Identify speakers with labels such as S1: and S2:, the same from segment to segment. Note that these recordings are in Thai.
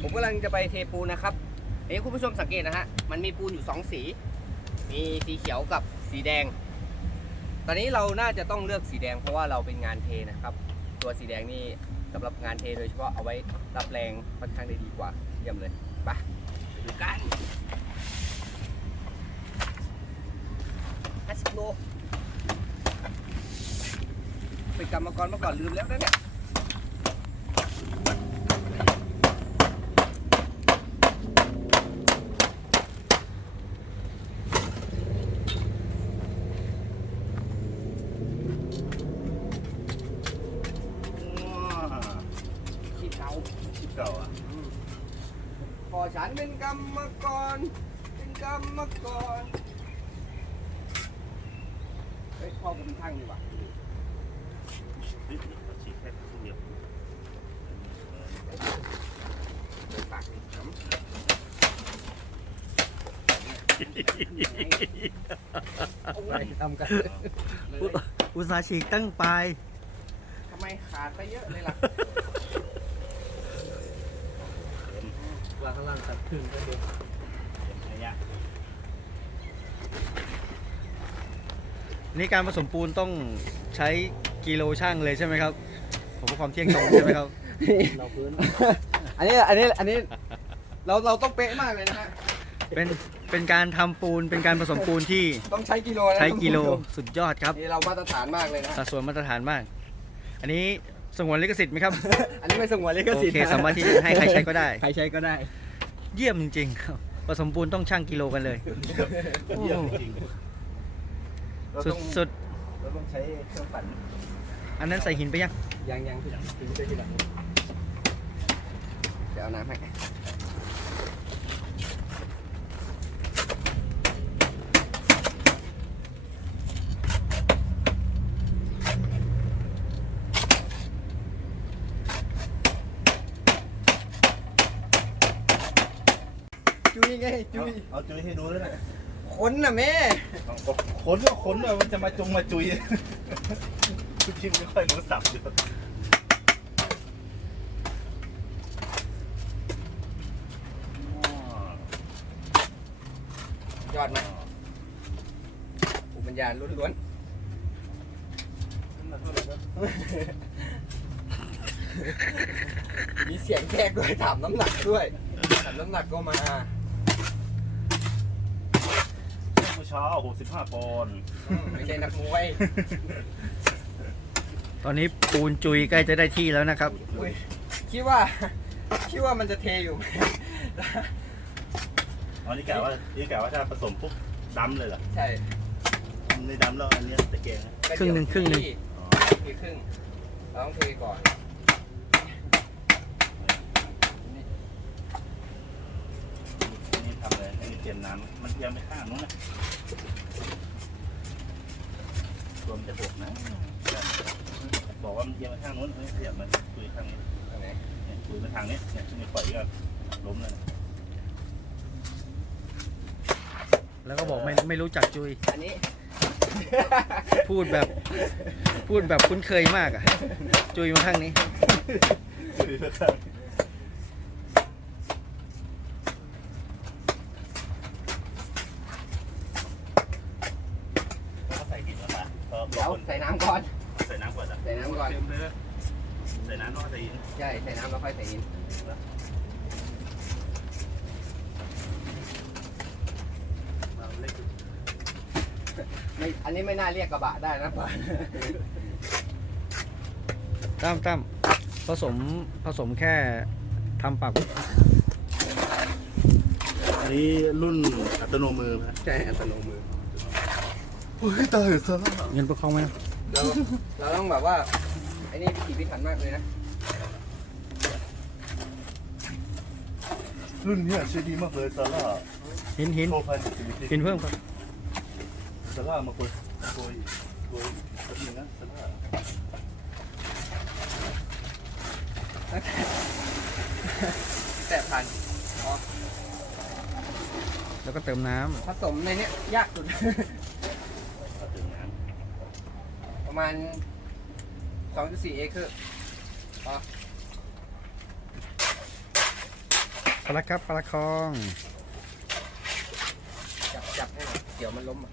S1: ผมกำลังจะไปเทปูนนะครับเอ้คุณผู้ชมสังเกตนะฮะ มันมีปูนอยู่สองสี มีสีเขียวกับสีแดง ตอนนี้เราน่าจะต้องเลือกสีแดงเพราะว่าเราเป็นงานเทนะครับ ตัวสีแดงนี่สำหรับงานเทโดยเฉพาะเอาไว้รับแรงค่อนข้างได้ดีกว่าเยี่ยมเลยไปไปดูกันฮัสโลเป็นกรรมกรมาก่อนลืมแล้วนะเนี่ย ขี้เก่า
S2: ที่เก่าอะ
S1: พอฉัน เป็นกรรมกร เป็นกรรมกรเฮ้ยพ่อกูเป็นช่างดีกว่า
S2: นี่เราฉีดแค่ครึ่งเดียว
S1: เปิดปากดิครับโอ้ยทำกันเลย
S3: อุตสาห์ฉีกตั้งปลาย
S1: ทำไมขาดไปเยอะเลยล่ะ
S3: วางข้างล่างตัดครึ่งก็ดู
S2: ระยะ
S3: นี่การผสมปูนต้องใช้กิโลช่างเลยใช่ไหมครับ ผมเพื่อความเที่ยงตรงใช่ไหมครับ เราพื้น
S1: อันนี้อันนี้อันนี้เราเราต้องเป๊ะมากเลยนะฮะ
S3: เป็นเป็นการทำปูนเป็นการผสมปูนที่
S1: ต้องใช้กิโลนะ
S3: ใช้กิโล
S1: ท่านผู้ช
S3: สุดยอดครับ
S1: มนี่เรามาตรฐานมากเลยนะ
S3: สัดส่วนมาตรฐานมาก อันนี้ สงวนลิขสิทธิ์ไหมครับ
S1: อันนี้ไม่สงวนลิข
S3: โอ
S1: สิทธิ์
S3: เค
S1: นะ
S3: สามารถที่จะให้ใครใช้ก็ได้
S1: ใครใช้ก็ได้
S3: เยี่ยมจริงๆครับผสมปูนต้องชั่งกิโลกันเลย
S2: เยี่ยมจริง
S1: เรา
S3: สุ
S1: ต้
S3: ด
S1: อง
S3: สุด
S1: เราต้องใช้เครื่องปั่น
S3: อันนั้นใส่หินไปยัง
S1: ยังยังถึงถึงจะทีหลังเดี๋ยวเอาน้ำให้ จุยไงจุย
S2: เอาจุยให้ดูด้วยนะ
S1: คนน่ะแม่
S2: ขนก็ขนเลยมันจะมาจงมาจุยทุกทีไม่ค่อยรู้สับอยู่
S1: ยอดไหมอุปัญญาล้วนๆมีเสียงแทรกด้วยถามน้ำหนักด้วยถามน้ำหนักก็มา
S2: ผู้ เช้า 65ปอนด์
S1: อืมไม่ใช่นักมวย
S3: ตอนนี้ปูนจุยใกล้จะได้ที่แล้วนะครับ
S1: อุ๊ยคิดว่า คิดว่ามันจะเทอยู่ไหม
S2: อ๋อนี่กะว่านี่กะว่าถ้าผสมปุ๊บดำเลยเหรอ
S1: ใช่
S2: ในดำแล้วอันเนี้ยตะเกียงนะ
S1: ก็
S3: ครึ่งหนึ่งครึ่งหนึ่ง
S1: ที่
S2: อ๋อ
S1: คือครึ่งเราต้องเทก่อน
S2: นี่ทำเลยให้มันเตรียมน้ำมันเตรียมไปข้างนู้นนะรวมนจะบกนะ บอกว่ามันเตรียมไปข้างนู้นไม่เสียบมันคุยข้างนี้
S1: อันไหน
S2: เนี่ยคุยมาทางนี้เนี่ยมีปล่อยก็ล้มเลยนะ
S3: แล้วก็บอกไม่ไม่รู้จักจุย
S1: อันนี้
S3: พูดแบบ พูดแบบคุ้นเคยมากอะ จุยมาข้างนี้
S2: คุยมาข้างนี้แล้วก็ใส่ดินแล้วป่ะพอ
S1: เดี๋ยวใส่น้ำก่อน
S2: ใส่น้ำก่อนนะ
S1: ใส่น้ำก่อน
S2: เต็มเลยใส่น้ำแล้วก็ใส่ดิน
S1: ใช่ ใส่น้ำแล้วค่อยใส่อิน
S2: น้ำเล็ก
S1: ไม่ อันนี้ไม่น่าเรียกกระบะได้นะป่าน
S3: ตั้มตั้มผสมผสมแค่ทำปาก
S2: อันนี้รุ่นอัตโนมือครับ
S1: ใช่อัตโนมือ
S2: เฮ้ยตายซะ
S3: เงินประคองไหมนะ
S1: เราเราต้องแบบว่าไอ้นี่พิถีพิถันมากเลยนะ
S2: รุ่นเนี้ยใช้ดีมากเลยซาร่า
S3: หินหิน
S2: โทรพัน
S3: หินเพิ่มครับ
S2: ซาร่ามาคุยคุยคุยแป๊บนึงนะซาร่า
S1: แต่พันอ๋อ
S3: แล้วก็เติมน้ำ
S1: ผสมในเนี้ยยากสุด
S2: เอาถึงน้
S1: ประมาณ2.4เอคืออ๋อ
S3: ปลาครับปลาคอง
S1: จับจับให้หน่อยเดี๋ยวมันล้มอะ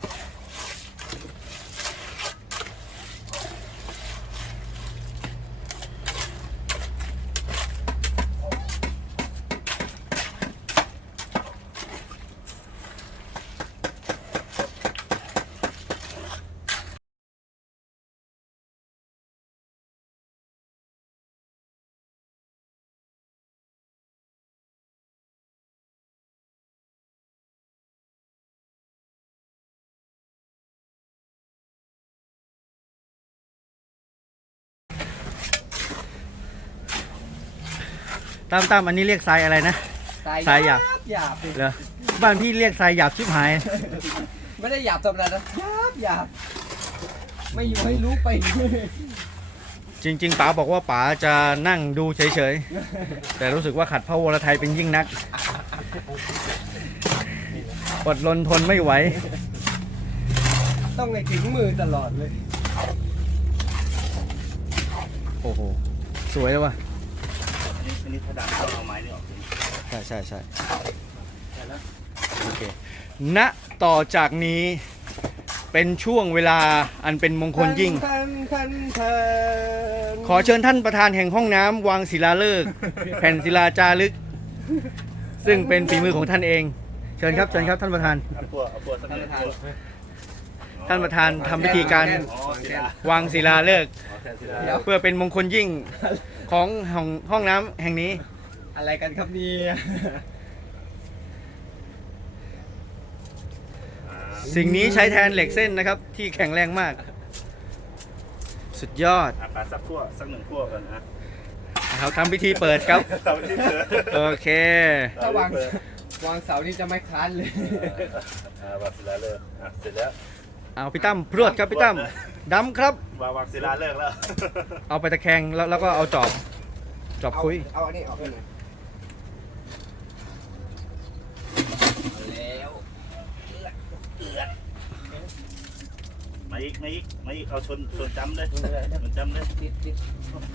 S3: ตามตามอันนี้เรียกทรายอะไรนะ ทรายหยาบ
S1: หยาบดิ
S3: เหรอบ้านพี่เรียกทรายหยาบชิบหาย
S1: ไม่ได้หยาบธรรมดานะหยาบหยาบไม่อยู่ให้รู้ไป
S3: จริง ๆป๋าบอกว่าป๋าจะนั่งดูเฉยๆ แต่รู้สึกว่าขัดพระวรไทยเป็นยิ่งนักอดรนทนไม่ไหว
S1: ต้องในถึงมือตลอดเลย
S3: โอ้โห สวยเลยว่ะ
S2: อันนี้ถ้าดันต้องเอาไม้นี่ออกสิ
S3: ใช่ใช่ใช่
S2: ใช่แล้ว
S3: โอเคณต่อจากนี้เป็นช่วงเวลาอันเป็นมงคลยิ่ง
S1: ทันทันทัน
S3: ขอเชิญท่านประธานแห่งห้องน้ำวางศิลาฤกษ์ แผ่นศิลาจารึก ซึ่งเป็นฝีมือของท่านเอง เชิญครับเชิญครับท่านประธาน
S2: เอาพวกเอาพวกสักห
S1: ท่านประธาน
S3: ท่านประธานทำพิธีการ
S2: อ๋อศิลาวา
S3: งศิลาฤกษ์
S2: อ๋อแทนศิลา
S1: เพื่
S3: อเป็นมงคลยิ่ง ของห้องห้องน้ำแห่งนี้
S1: อะไรกันครับเนี่ย
S2: อ่า
S3: สิ่งนี้ใช้แทนเหล็กเส้นนะครับ ที่แข็งแรงมาก สุดยอด
S2: อะปลาสักขั้วสักหนึ่งขั้วกันนะ
S3: นะครับทำพิธีเปิดครับ
S2: เสาร์ที่เปิด
S3: โอเค
S1: ถ้าวางวางเสานี่จะไม่ค้านเลย
S2: อ่าวางศิลาเลิกอะเสร็จแล้ว
S3: เอาพี่ตั้มพรวดครับพี่ตั้มดำครับ
S2: วางวางศิลาเลิกแล้ว
S3: เอาไปตะแคงแล้วแล้วก็เอาจอบ จอบคุย
S1: เอาอันนี้ออกไปหน่อยแล้ว
S2: มาอีกมาอีกมาอีกเอาชนชนจำเลยชนจำเลย
S1: ติดติดได้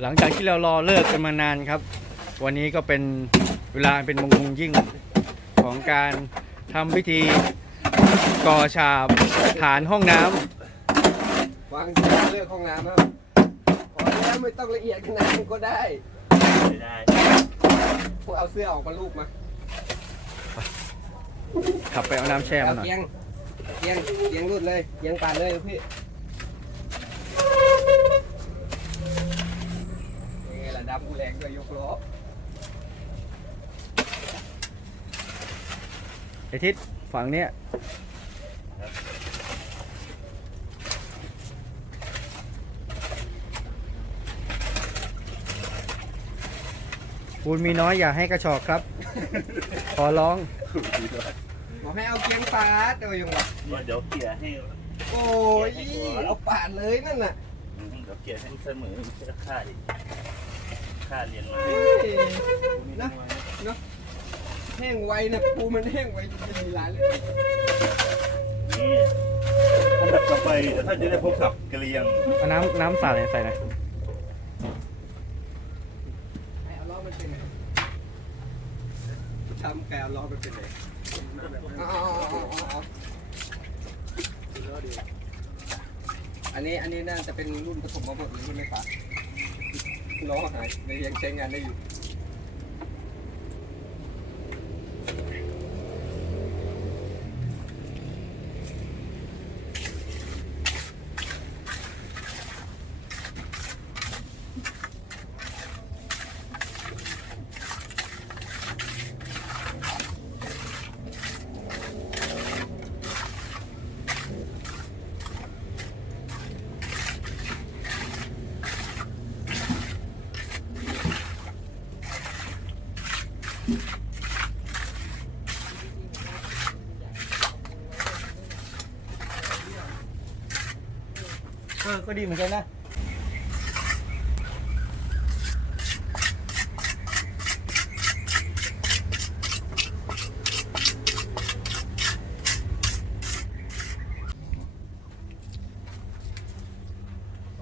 S3: หลังจากที่เรารอเลิกกันมานานครับ วันนี้ก็เป็นเวลาเป็นมงคลยิ่งของการทำพิธีก่อฉาบฐานห้องน้ำ
S1: วางศิลาเลือกห้องน้ำครับพอแล้วไม่ต้องละเอียดขนาดนั้นก็ได้
S2: ไม่ได้
S1: พวกเอาเสื้อออกมาลูกมา
S3: ขับไปเอาน้ำแช่
S1: เอา
S3: มาหน่อย
S1: เกียงเกียงเกียงรุดเลยเกียงปานเลยลูกพี่ยังไงล่ะดำกูแร งด้วยยกล้อ
S3: ไอทิศฝั่งเนี้ยปูนมีน้อยอย่าให้กระชอกครับ ขอร้อง
S1: บอกให้เอาเกียงปาดเดี๋ยวยังวะ
S2: ว่าเดี๋ยวเกลี่ยให้
S1: โอ้ยเอาปาดเลยนั่นน่ะ
S2: อืมเดี๋ยวเกลี่ยให้เสมอค่าดิ ค่าเรียนมา
S1: นะเนาะแห้งไวนะปูมันแห้งไวจริงๆร้านเลย
S2: นี่อันดับต่อไปเดี๋ยวท่านจะได้พบกับกะเหรียง
S3: เอาน้ำน้ำสาดใส่หน่อย
S1: ให้เอาล้อมันเป็นไงทำแกเอาล้อมันเป็นไงอาเอาเอาเอาเอาอันนี้อันนี้น่าจะเป็นรุ่นผสมมาหมดหรือรุ่นไม่ปะ ล้อหายในยังใช้งานได้อยู่
S3: ก็ดีเหมือนกันนะ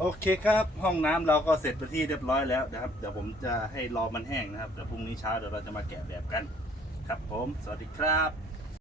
S3: โอ
S2: เคครับ ห้องน้ำเราก็เสร็จไปที่เรียบร้อยแล้วนะครับเดี๋ยวผมจะให้รอมันแห้งนะครับเดี๋ยวพรุ่งนี้เช้าเดี๋ยวเราจะมาแกะแบบกัน ครับผม สวัสดีครับ